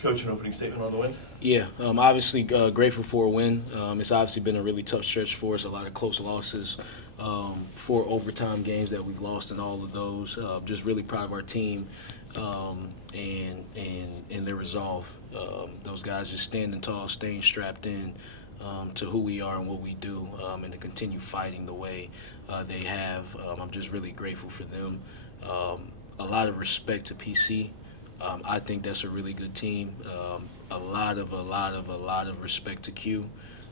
Coach, an opening statement on the win? Yeah, obviously grateful for a win. It's obviously been a really tough stretch for us, a lot of close losses, 4 overtime games that we've lost in all of those. Just really proud of our team and their resolve. Those guys just standing tall, staying strapped in to who we are and what we do, and to continue fighting the way they have. I'm just really grateful for them. A lot of respect to PC. I think that's a really good team. A lot of respect to Q.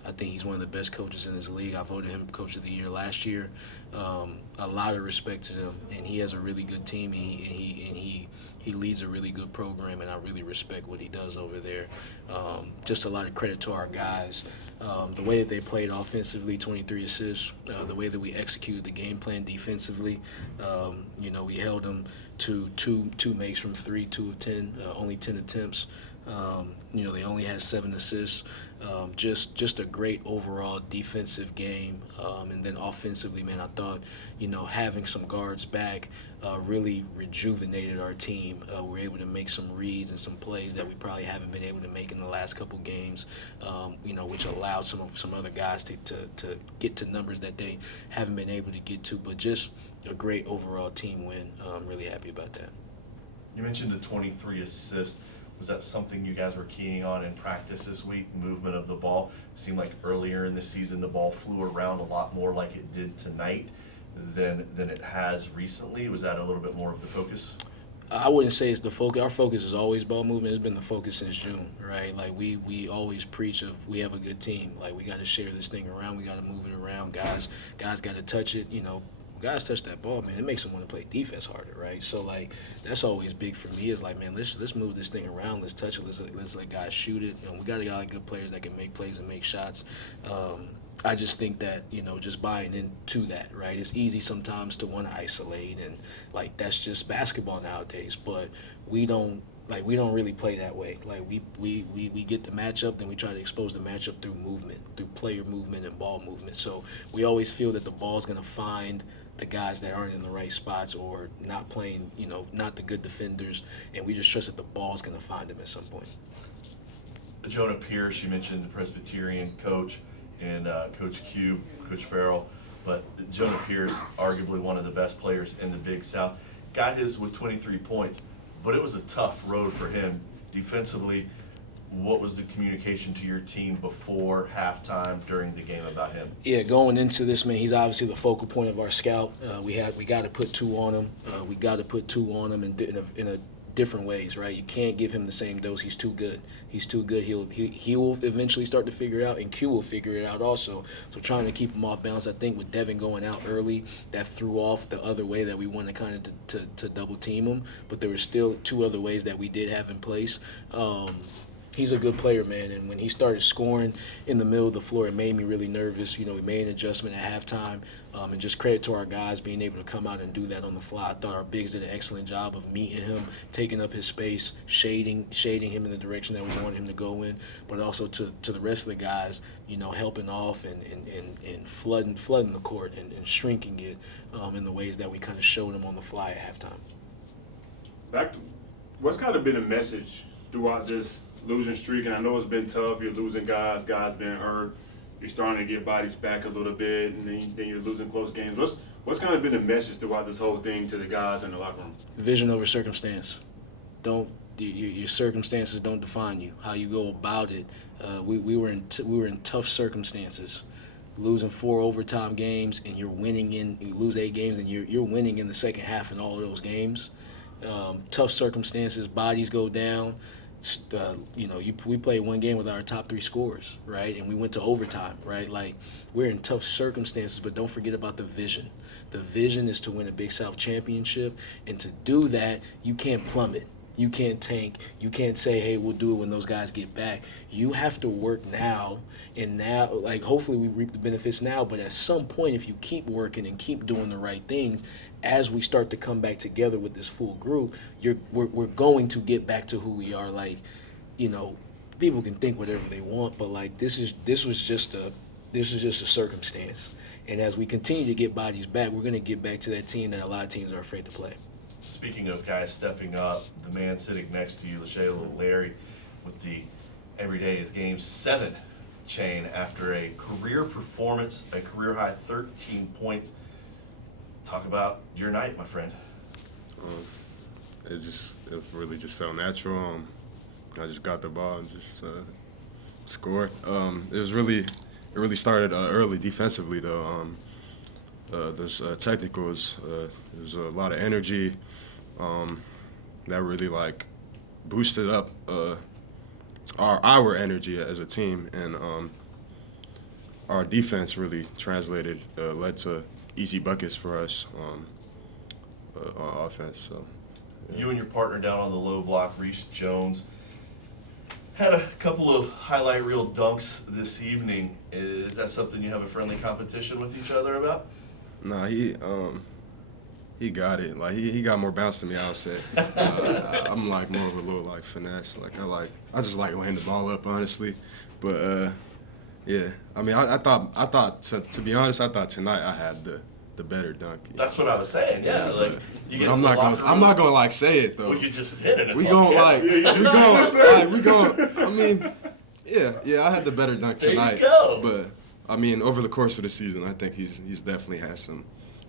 I think he's one of the best coaches in this league. I voted him Coach of the Year last year. A lot of respect to them, and he has a really good team. He leads a really good program, and I really respect what he does over there. Just a lot of credit to our guys. The way that they played offensively, 23 assists. The way that we executed the game plan defensively. We held them to two makes from three, 2 of 10, only 10 attempts. They only had 7 assists. Just a great overall defensive game. And then offensively, man, I thought, having some guards back really rejuvenated our team. We were able to make some reads and some plays that we probably haven't been able to make in the last couple games, which allowed some other guys to get to numbers that they haven't been able to get to. But just a great overall team win. I'm really happy about that. You mentioned the 23 assists. Was that something you guys were keying on in practice this week, movement of the ball? It seemed like earlier in the season the ball flew around a lot more like it did tonight than it has recently. Was that a little bit more of the focus? I wouldn't say it's the focus. Our focus is always ball movement. It's been the focus since June, right? Like we always preach of we have a good team. Like we got to share this thing around. We got to move it around. Guys got to touch it. Guys touch that ball, man. It makes them want to play defense harder, right? So like that's always big for me. Is like, man, let's move this thing around. Let's touch it. Let's let guys shoot it. We got a lot of good players that can make plays and make shots. I just think that just buying into that, right? It's easy sometimes to want to isolate and like that's just basketball nowadays. But we don't really play that way. Like we get the matchup, then we try to expose the matchup through movement, through player movement and ball movement. So we always feel that the ball's gonna find the guys that aren't in the right spots or not playing, not the good defenders, and we just trust that the ball's gonna find them at some point. Jonah Pierce, you mentioned the Presbyterian coach and Coach Q, Coach Farrell, but Jonah Pierce, arguably one of the best players in the Big South, got his with 23 points, but it was a tough road for him defensively. What was the communication to your team before halftime during the game about him? Yeah, going into this, man, he's obviously the focal point of our scout. We got to put 2 on him. We got to put 2 on him in a different ways, right? You can't give him the same dose. He's too good. He's too good. He will eventually start to figure it out, and Q will figure it out also. So trying to keep him off balance, I think with Devin going out early, that threw off the other way that we wanted kind of to double team him. But there were still 2 other ways that we did have in place. He's a good player, man, and when he started scoring in the middle of the floor, it made me really nervous. We made an adjustment at halftime, and just credit to our guys being able to come out and do that on the fly. I thought our bigs did an excellent job of meeting him, taking up his space, shading him in the direction that we wanted him to go in, but also to the rest of the guys, helping off and flooding the court and shrinking it in the ways that we kind of showed him on the fly at halftime. Back to what's kind of been a message throughout this losing streak, and I know it's been tough. You're losing guys been hurt. You're starting to get bodies back a little bit, and then you're losing close games. What's kind of been the message throughout this whole thing to the guys in the locker room? Vision over circumstance. Your circumstances don't define you. How you go about it. We were in tough circumstances, losing 4 overtime games, and you lose 8 games, and you're winning in the second half in all of those games. Tough circumstances. Bodies go down. We played 1 game with our top 3 scorers, right? And we went to overtime, right? Like, we're in tough circumstances, but don't forget about the vision. The vision is to win a Big South championship, and to do that, you can't plummet. You can't tank. You can't say, hey, we'll do it when those guys get back. You have to work now, and now, like, hopefully we reap the benefits now, but at some point, if you keep working and keep doing the right things, as we start to come back together with this full group, we're going to get back to who we are. Like, people can think whatever they want, but like this was just a circumstance. And as we continue to get bodies back, we're going to get back to that team that a lot of teams are afraid to play. Speaking of guys stepping up, the man sitting next to you, Lase Olalere, with the Every Day is Game 7 chain after a career performance, a career high 13 points. Talk about your night, my friend. It really just felt natural. I just got the ball and just scored. It really started early defensively though. This technicals, there's a lot of energy that really like boosted up our energy as a team, and our defense really translated, led to easy buckets for us on offense. So. Yeah. You and your partner down on the low block, Reese Jones, had a couple of highlight reel dunks this evening. Is that something you have a friendly competition with each other about? Nah, he got it. Like he got more bounce than me, I would say. I'm like more of a little like finesse. Like I just like laying the ball up, honestly. But yeah, I mean I thought to be honest, I thought tonight I had the better dunk. That's what I was saying. Yeah, like you get. I'm not gonna like say it though. Well, you just did it. We going. I mean, yeah. I had the better dunk tonight. There you go. But I mean, over the course of the season, I think he's definitely had some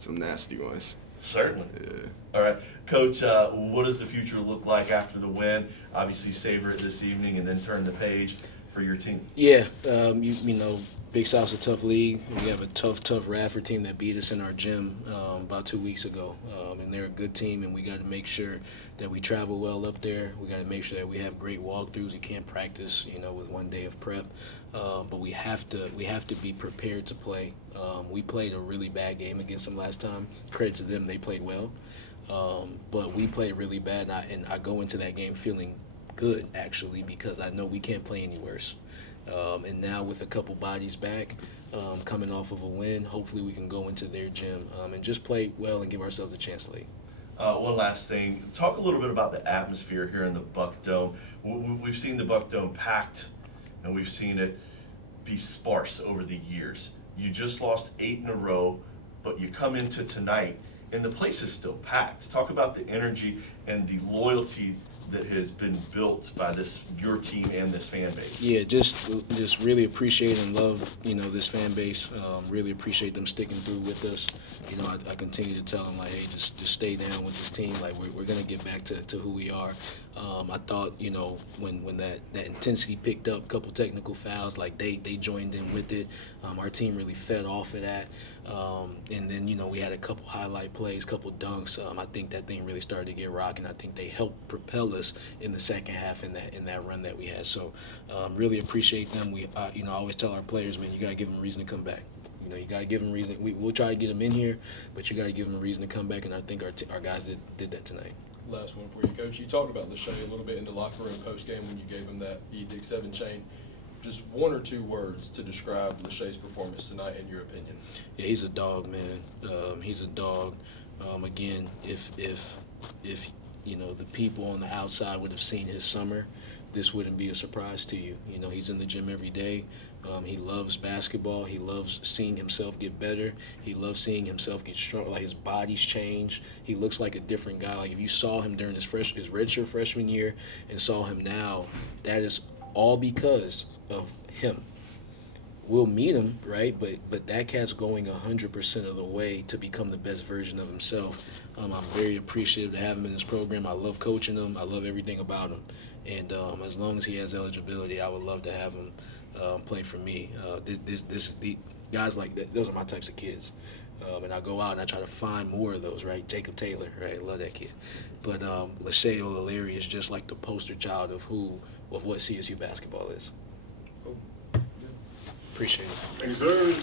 nasty ones. Certainly. Yeah. All right, Coach. What does the future look like after the win? Obviously, savor it this evening and then turn the page for your team. Yeah, you know, Big South's a tough league. We have a tough Radford team that beat us in our gym about 2 weeks ago, and they're a good team. And we got to make sure that we travel well up there. We got to make sure that we have great walkthroughs. You can't practice, you know, with 1 day of prep, but we have to be prepared to play. We played a really bad game against them last time. Credit to them, they played well, but we played really bad. And I go into that game feeling good actually, because I know we can't play any worse. And now with a couple bodies back, coming off of a win, hopefully we can go into their gym and just play well and give ourselves a chance late. One last thing. Talk a little bit about the atmosphere here in the Buck Dome. We've seen the Buck Dome packed, and we've seen it be sparse over the years. You just lost 8 in a row, but you come into tonight, and the place is still packed. Talk about the energy and the loyalty that has been built by your team and this fan base. Yeah, just really appreciate and love, you know, this fan base. Really appreciate them sticking through with us. You know, I continue to tell them, like, hey, just stay down with this team. Like, we're going to get back to who we are. I thought, you know, when that intensity picked up, a couple technical fouls, like they joined in with it. Our team really fed off of that. And then, you know, we had a couple highlight plays, couple dunks. I think that thing really started to get rocking. I think they helped propel us in the second half in that run that we had. So really appreciate them. You know, I always tell our players, man, you got to give them a reason to come back. You know, you got to give them a reason. We'll try to get them in here, but you got to give them a reason to come back, and I think our guys did that tonight. Last one for you, Coach. You talked about Lase a little bit in the locker room post-game when you gave him that Dig 7 chain. Just 1 or 2 words to describe Lase's performance tonight in your opinion. Yeah, he's a dog, man. He's a dog. Again, if you know, the people on the outside would have seen his summer, this wouldn't be a surprise to you. You know, he's in the gym every day. He loves basketball. He loves seeing himself get better. He loves seeing himself get strong. Like, his body's changed. He looks like a different guy. Like, if you saw him during his redshirt freshman year and saw him now, that is all because of him. We'll meet him, right? But that cat's going 100% of the way to become the best version of himself. I'm very appreciative to have him in this program. I love coaching him. I love everything about him. And as long as he has eligibility, I would love to have him play for me. The guys like that, those are my types of kids. And I go out and I try to find more of those, right? Jacob Taylor, right? Love that kid. But Lase Olalere is just like the poster child of what CSU basketball is. Cool. Appreciate it. Thank you, sir.